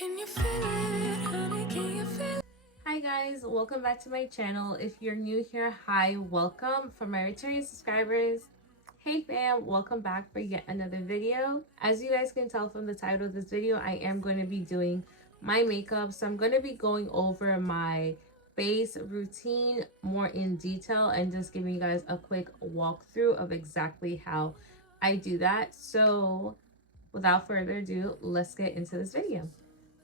Can you feel it, honey? Can you feel it? Hi guys, welcome back to my channel. If you're new here, hi, welcome. For my returning subscribers, hey fam, welcome back for yet another video. As you guys can tell from the title of this video, I am going to be doing my makeup. So I'm going to be going over my base routine more in detail and just giving you guys a quick walkthrough of exactly how I do that. So without further ado, let's get into this video.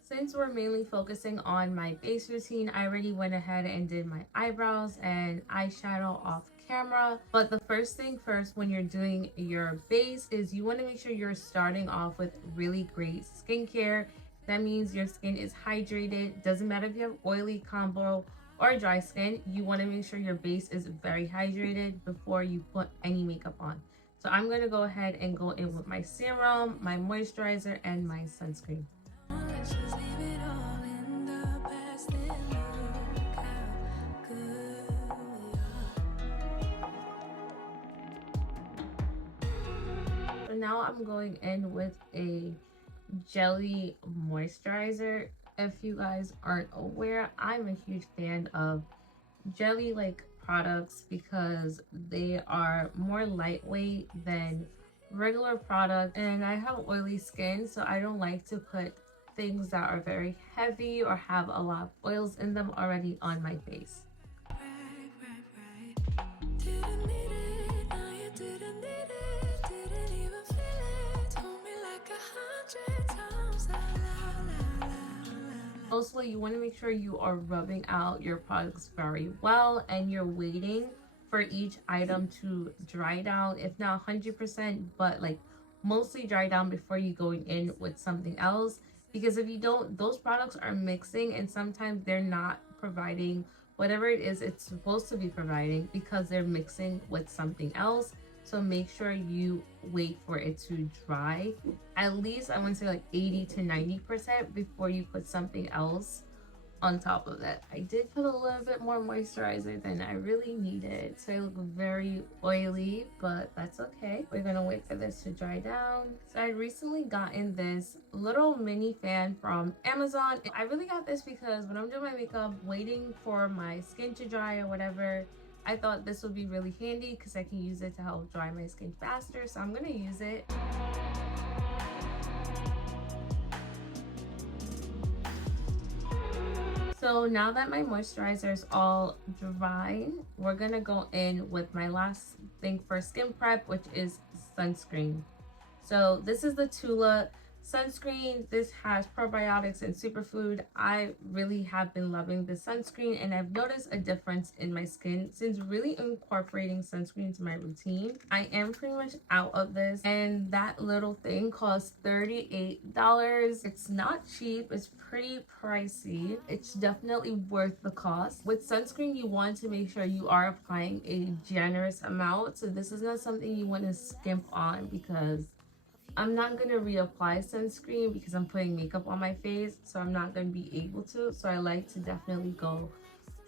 Since we're mainly focusing on my base routine, I already went ahead and did my eyebrows and eyeshadow off camera. But the first thing first when you're doing your base is you want to make sure you're starting off with really great skincare. That means your skin is hydrated. Doesn't matter if you have oily, combo, or dry skin. You want to make sure your base is very hydrated before you put any makeup on. So I'm going to go ahead and go in with my serum, my moisturizer, and my sunscreen. Let's just leave it all in the past and look how good we are. So now I'm going in with a jelly moisturizer. If you guys aren't aware, I'm a huge fan of jelly like products because they are more lightweight than regular products, and I have oily skin, so I don't like to put things that are very heavy or have a lot of oils in them already on my face. Right. Didn't need it, no you didn't need it. Didn't even feel it. Told me like 100 times. La, la, la, la, la. Also, you want to make sure you are rubbing out your products very well and you're waiting for each item to dry down, if not 100%, but like mostly dry down before you going in with something else. Because if you don't, those products are mixing and sometimes they're not providing whatever it is it's supposed to be providing because they're mixing with something else. So make sure you wait for it to dry. At least I want to say like 80 to 90% before you put something else on top of that. I did put a little bit more moisturizer than I really needed, so I look very oily, but that's okay. We're gonna wait for this to dry down. So I recently gotten this little mini fan from Amazon. I really got this because when I'm doing my makeup, waiting for my skin to dry or whatever, I thought this would be really handy because I can use it to help dry my skin faster, so I'm gonna use it. So now that my moisturizer is all dry, we're gonna go in with my last thing for skin prep, which is sunscreen. So this is the Tula sunscreen. This has probiotics and superfood. I really have been loving this sunscreen, and I've noticed a difference in my skin since really incorporating sunscreen into my routine. I am pretty much out of this, and that little thing costs $38. It's not cheap, it's pretty pricey. It's definitely worth the cost. With sunscreen, you want to make sure you are applying a generous amount, so this is not something you want to skimp on, because I'm not going to reapply sunscreen because I'm putting makeup on my face, so I'm not going to be able to. So I like to definitely go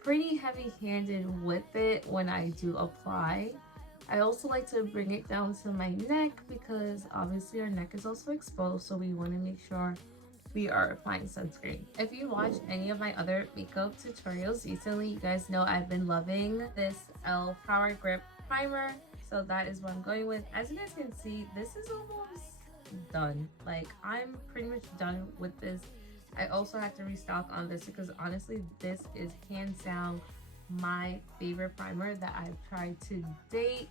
pretty heavy-handed with it when I do apply. I also like to bring it down to my neck because obviously our neck is also exposed, so we want to make sure we are applying sunscreen. If you watched any of my other makeup tutorials recently, you guys know I've been loving this e.l.f. Power Grip Primer. So that is what I'm going with. As you guys can see, this is almost done. Like, I'm pretty much done with this. I also had to restock on this because honestly, this is hands down my favorite primer that I've tried to date.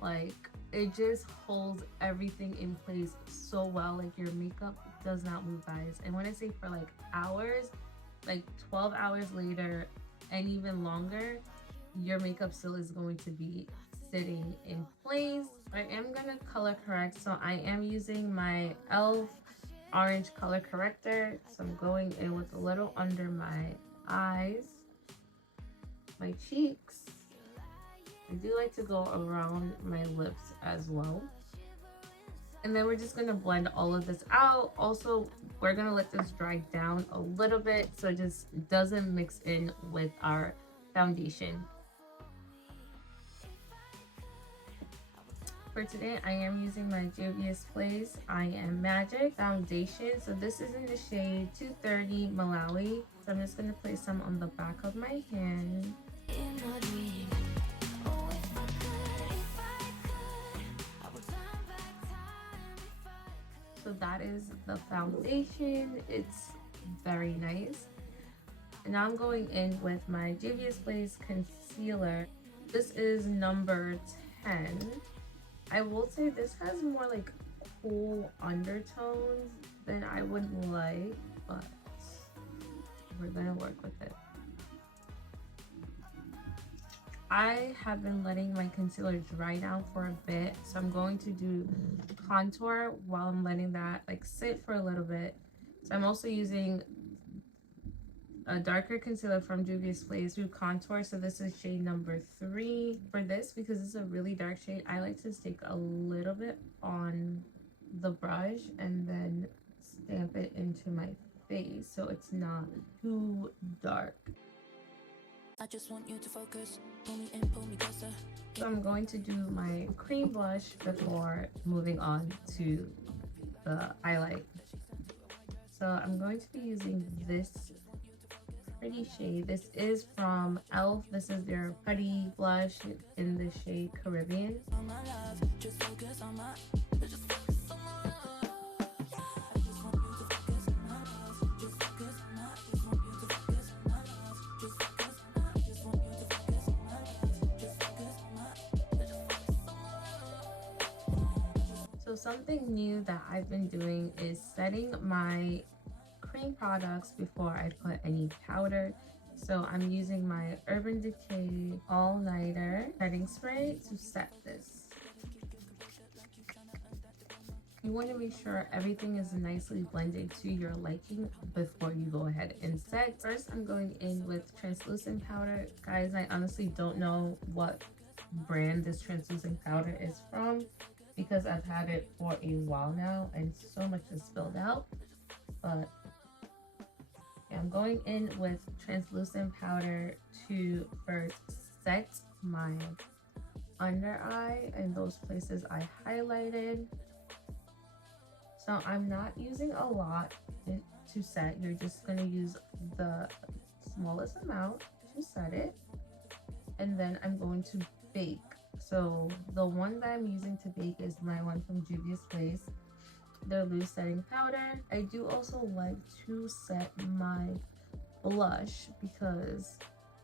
Like, it just holds everything in place so well. Like, your makeup does not move, guys. And when I say for like hours, like 12 hours later and even longer, your makeup still is going to be sitting in place. I am gonna color correct, so I am using my e.l.f. orange color corrector. So I'm going in with a little under my eyes, my cheeks. I do like to go around my lips as well. And then we're just gonna blend all of this out. Also, we're gonna let this dry down a little bit so it just doesn't mix in with our foundation. For today, I am using my Juvia's Place I Am Magic foundation. So this is in the shade 230 Malawi. So I'm just going to place some on the back of my hand. So that is the foundation. It's very nice. And now I'm going in with my Juvia's Place concealer. This is number 10. I will say this has more like cool undertones than I would like, but we're gonna work with it. I have been letting my concealer dry down for a bit, so I'm going to do contour while I'm letting that like sit for a little bit. So I'm also using a darker concealer from Juvia's Place through contour. So this is shade number 3. For this, because it's a really dark shade, I like to stick a little bit on the brush and then stamp it into my face so it's not too dark. I just want you to focus, pull me in, pull me closer. So I'm going to do my cream blush before moving on to the highlight. So I'm going to be using this pretty shade. This is from e.l.f. This is their Putty blush in the shade Caribbean. So something new that I've been doing is setting my cream products before I put any powder. So I'm using my Urban Decay All Nighter setting spray to set this. You want to make sure everything is nicely blended to your liking before you go ahead and set. First, I'm going in with translucent powder. Guys, I honestly don't know what brand this translucent powder is from because I've had it for a while now and so much has spilled out. But I'm going in with translucent powder to first set my under eye and those places I highlighted. So I'm not using a lot to set. You're just going to use the smallest amount to set it. And then I'm going to bake. So the one that I'm using to bake is my one from Juvia's Place, their loose setting powder. I do also like to set my blush because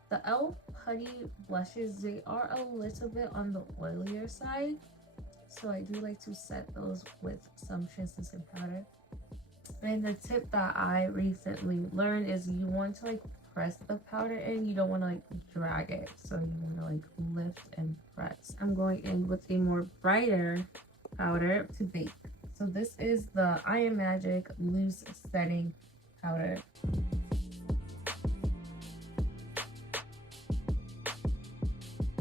the e.l.f. Putty blushes, they are a little bit on the oilier side. So I do like to set those with some translucent powder. And the tip that I recently learned is you want to like press the powder in. You don't want to like drag it. So you want to like lift and press. I'm going in with a more brighter powder to bake. So this is the I Am Magic Loose Setting Powder.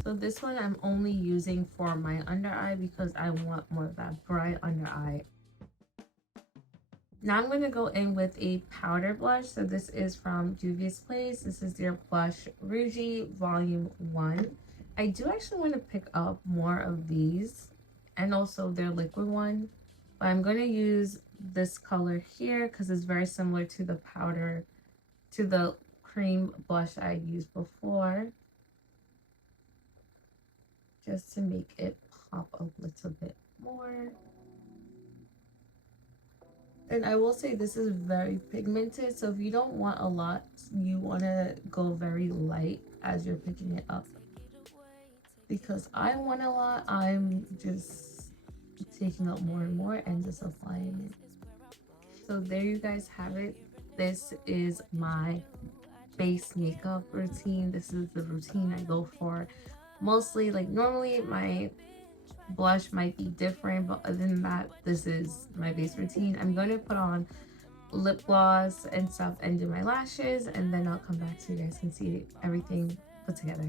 So this one I'm only using for my under eye because I want more of that bright under eye. Now I'm going to go in with a powder blush. So this is from Juvia's Place. This is their Blush Rouge Volume 1. I do actually want to pick up more of these and also their liquid one. But I'm going to use this color here because it's very similar to the powder, to the cream blush I used before. Just to make it pop a little bit more. And I will say this is very pigmented, so if you don't want a lot, you want to go very light as you're picking it up. Because I want a lot, I'm just taking up more and more and just applying it. So there you guys have it. This is my base makeup routine. This is the routine I go for. Mostly, like normally my blush might be different, but other than that, this is my base routine. I'm going to put on lip gloss and stuff and do my lashes, and then I'll come back so you guys can see everything put together.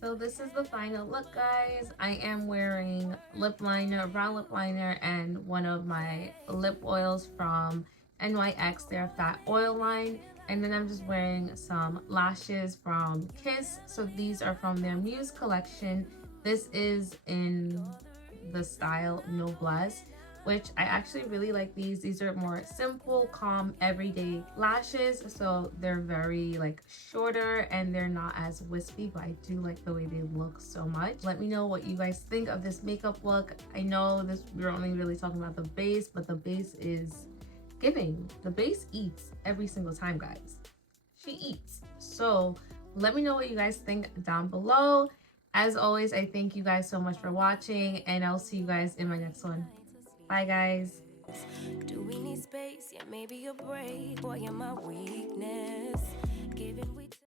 So this is the final look, guys. I am wearing lip liner, brown lip liner, and one of my lip oils from NYX, their fat oil line. And then I'm just wearing some lashes from Kiss. So these are from their Muse collection. This is in the style Noblesse, which I actually really like these. These are more simple, calm, everyday lashes. So they're very like shorter and they're not as wispy, but I do like the way they look so much. Let me know what you guys think of this makeup look. I know this we're only really talking about the base, but the base is giving. The base eats every single time, guys. She eats. So let me know what you guys think down below. As always, I thank you guys so much for watching, and I'll see you guys in my next one. Bye, guys. Do we need space? Yeah, maybe a break. Boy, you're my weakness. Giving we